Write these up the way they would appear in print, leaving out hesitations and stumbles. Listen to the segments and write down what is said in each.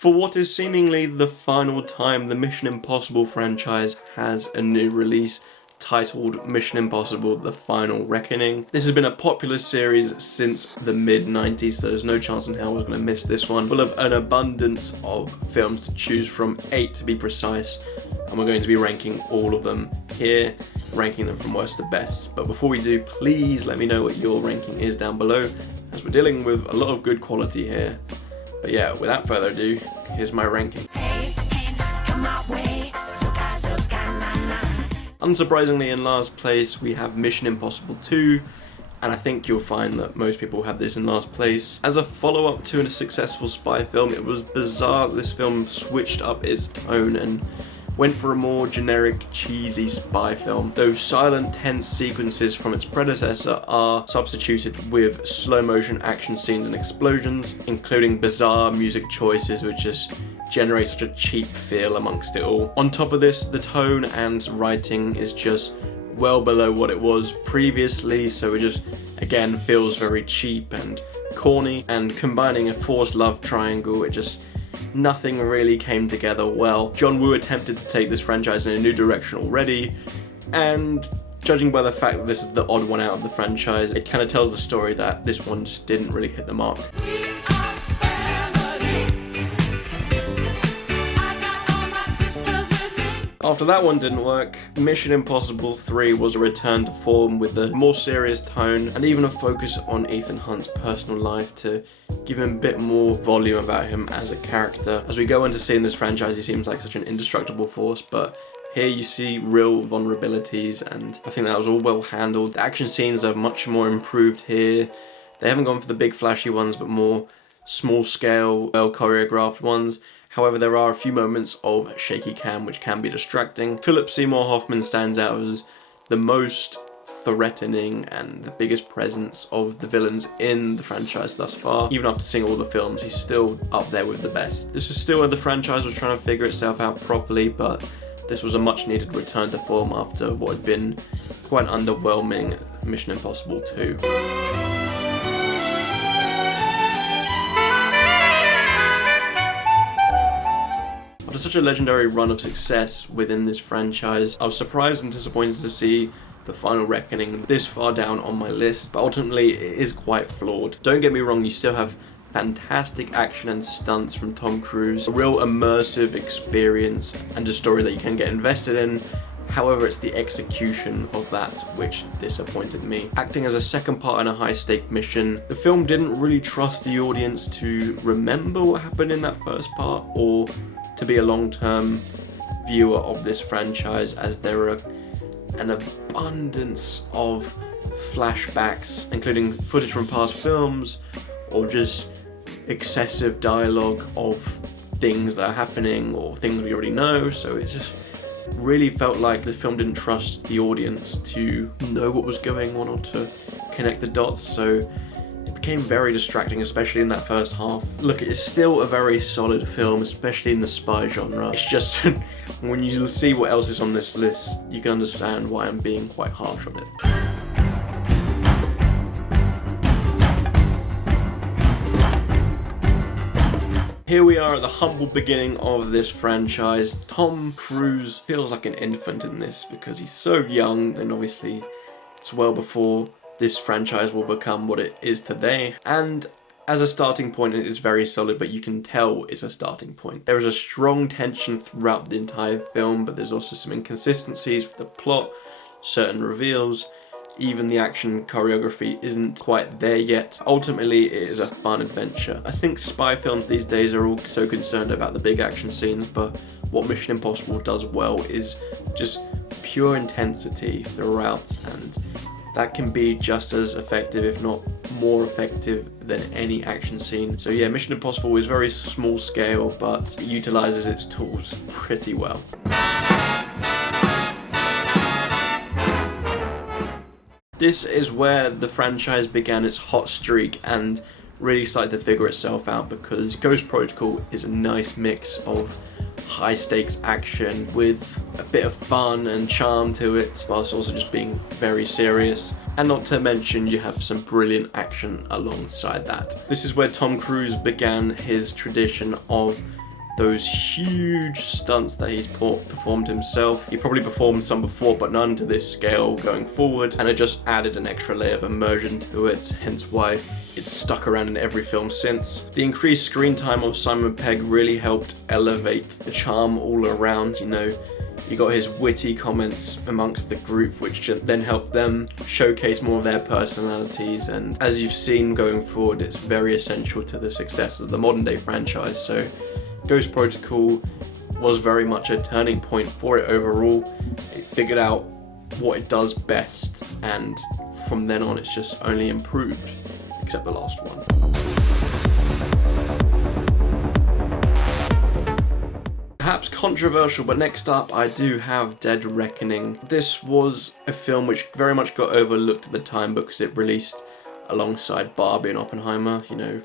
For what is seemingly the final time, the Mission Impossible franchise has a new release titled Mission Impossible: The Final Reckoning. This has been a popular series since the mid-90s, so there's no chance in hell I was going to miss this one. Full of an abundance of films to choose from, 8 to be precise, and we're going to be ranking all of them here, ranking them from worst to best. But before we do, please let me know what your ranking is down below, as we're dealing with a lot of good quality here. But yeah, without further ado, here's my ranking. Unsurprisingly, in last place we have Mission Impossible 2, and I think you'll find that most people have this in last place. As a follow-up to a successful spy film, it was bizarre that this film switched up its tone and went for a more generic, cheesy spy film. Those silent, tense sequences from its predecessor are substituted with slow-motion action scenes and explosions, including bizarre music choices which just generate such a cheap feel amongst it all. On top of this, the tone and writing is just well below what it was previously, so it just, again, feels very cheap and corny, and combining a forced love triangle, nothing really came together well. John Woo attempted to take this franchise in a new direction already, and judging by the fact that this is the odd one out of the franchise, it kind of tells the story that this one just didn't really hit the mark. After that one didn't work, Mission Impossible 3 was a return to form with a more serious tone and even a focus on Ethan Hunt's personal life to give him a bit more volume about him as a character. As we go into seeing this franchise, he seems like such an indestructible force, but here you see real vulnerabilities, and I think that was all well handled. The action scenes are much more improved here. They haven't gone for the big flashy ones, but more small scale, well choreographed ones. However, there are a few moments of shaky cam which can be distracting. Philip Seymour Hoffman stands out as the most threatening and the biggest presence of the villains in the franchise thus far. Even after seeing all the films, he's still up there with the best. This is still where the franchise was trying to figure itself out properly, but this was a much needed return to form after what had been quite an underwhelming Mission Impossible 2. After such a legendary run of success within this franchise, I was surprised and disappointed to see The Final Reckoning this far down on my list, but ultimately it is quite flawed. Don't get me wrong, you still have fantastic action and stunts from Tom Cruise, a real immersive experience and a story that you can get invested in. However, it's the execution of that which disappointed me. Acting as a second part in a high-stake mission, the film didn't really trust the audience to remember what happened in that first part, or to be a long-term viewer of this franchise, as there are an abundance of flashbacks, including footage from past films, or just excessive dialogue of things that are happening or things we already know. So it just really felt like the film didn't trust the audience to know what was going on or to connect the dots, so it became very distracting, especially in that first half. Look, it's still a very solid film, especially in the spy genre. It's just, when you see what else is on this list, you can understand why I'm being quite harsh on it. Here we are at the humble beginning of this franchise. Tom Cruise feels like an infant in this because he's so young, and obviously it's well before this franchise will become what it is today. And as a starting point, it is very solid, but you can tell it's a starting point. There is a strong tension throughout the entire film, but there's also some inconsistencies with the plot, certain reveals. Even the action choreography isn't quite there yet. Ultimately, it is a fun adventure. I think spy films these days are all so concerned about the big action scenes, but what Mission Impossible does well is just pure intensity throughout, and that can be just as effective, if not more effective, than any action scene. So yeah, Mission Impossible is very small scale, but it utilizes its tools pretty well. This is where the franchise began its hot streak and really started to figure itself out, because Ghost Protocol is a nice mix of high stakes action with a bit of fun and charm to it, whilst also just being very serious. And not to mention, you have some brilliant action alongside that. This is where Tom Cruise began his tradition of those huge stunts that he's performed himself. He probably performed some before, but none to this scale going forward, and it just added an extra layer of immersion to it, hence why it's stuck around in every film since. The increased screen time of Simon Pegg really helped elevate the charm all around, you know. You got his witty comments amongst the group, which then helped them showcase more of their personalities, and as you've seen going forward, it's very essential to the success of the modern day franchise. So Ghost Protocol was very much a turning point for it overall. It figured out what it does best, and from then on it's just only improved, except the last one. Perhaps controversial, but next up I do have Dead Reckoning. This was a film which very much got overlooked at the time because it released alongside Barbie and Oppenheimer. You know,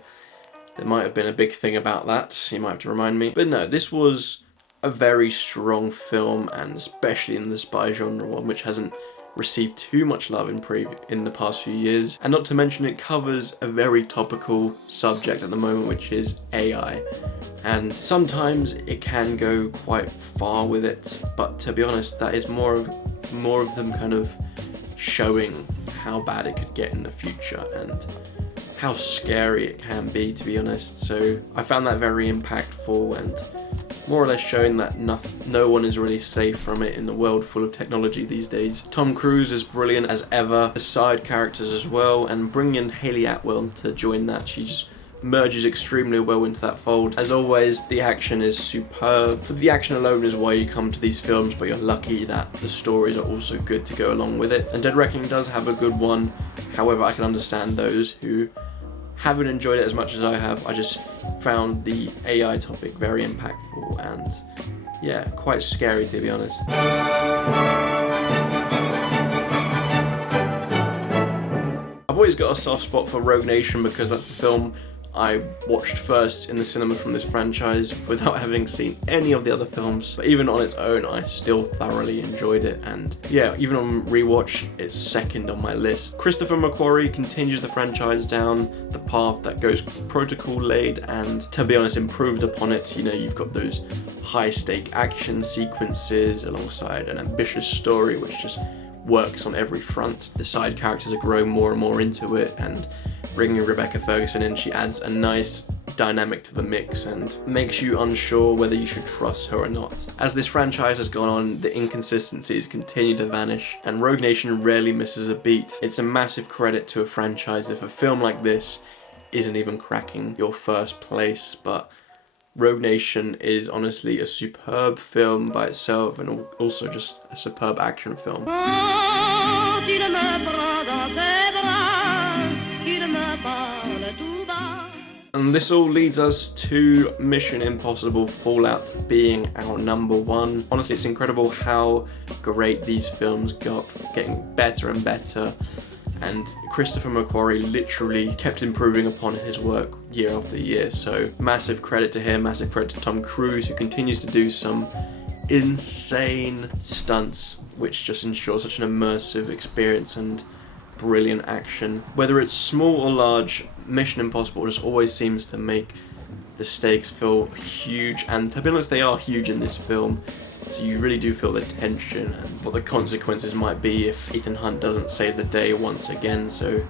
there might have been a big thing about that, you might have to remind me. But no, this was a very strong film, and especially in the spy genre one, which hasn't received too much love in the past few years. And not to mention, it covers a very topical subject at the moment, which is AI. And sometimes it can go quite far with it, but to be honest, that is more of them kind of showing how bad it could get in the future and how scary it can be, to be honest. So I found that very impactful and more or less showing that no one is really safe from it in the world full of technology these days. Tom Cruise is brilliant as ever, the side characters as well, and bringing in Hayley Atwell to join that, she just merges extremely well into that fold. As always, the action is superb. For the action alone is why you come to these films, but you're lucky that the stories are also good to go along with it. And Dead Reckoning does have a good one, however I can understand those who haven't enjoyed it as much as I have. I just found the AI topic very impactful and yeah, quite scary, to be honest. I've always got a soft spot for Rogue Nation because that's the film I watched first in the cinema from this franchise without having seen any of the other films, but even on its own I still thoroughly enjoyed it, and yeah, even on rewatch it's second on my list. Christopher McQuarrie continues the franchise down the path that Ghost Protocol laid, and to be honest, improved upon it. You know, you've got those high stake action sequences alongside an ambitious story which just works on every front. The side characters are growing more and more into it, and bringing Rebecca Ferguson in, she adds a nice dynamic to the mix and makes you unsure whether you should trust her or not. As this franchise has gone on, the inconsistencies continue to vanish, and Rogue Nation rarely misses a beat. It's a massive credit to a franchise if a film like this isn't even cracking your first place, but Rogue Nation is honestly a superb film by itself, and also just a superb action film. And this all leads us to Mission Impossible Fallout being our number one. Honestly, it's incredible how great these films got, getting better and better. And Christopher McQuarrie literally kept improving upon his work year after year. So massive credit to him, massive credit to Tom Cruise, who continues to do some insane stunts, which just ensure such an immersive experience and brilliant action. Whether it's small or large, Mission Impossible just always seems to make the stakes feel huge, and to be honest, they are huge in this film. So you really do feel the tension and what the consequences might be if Ethan Hunt doesn't save the day once again. So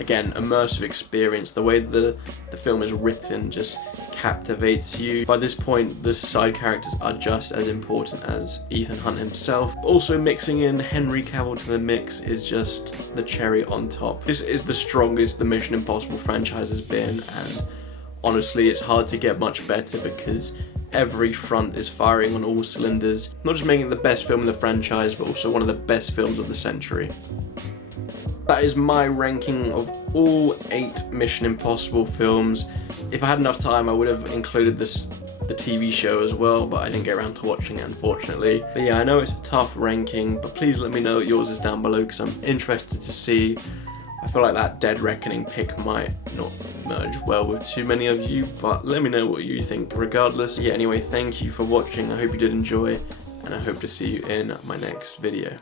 again, immersive experience. The way the film is written just captivates you. By this point, the side characters are just as important as Ethan Hunt himself. Also mixing in Henry Cavill to the mix is just the cherry on top. This is the strongest the Mission Impossible franchise has been, and honestly it's hard to get much better because every front is firing on all cylinders, not just making it the best film in the franchise, but also one of the best films of the century. That is my ranking of all 8 Mission Impossible films. If I had enough time, I would have included the TV show as well, but I didn't get around to watching it, unfortunately. But yeah, I know it's a tough ranking, but please let me know what yours is down below, because I'm interested to see. I feel like that Dead Reckoning pick might not merge well with too many of you, but let me know what you think regardless. Yeah, anyway, thank you for watching. I hope you did enjoy, and I hope to see you in my next video.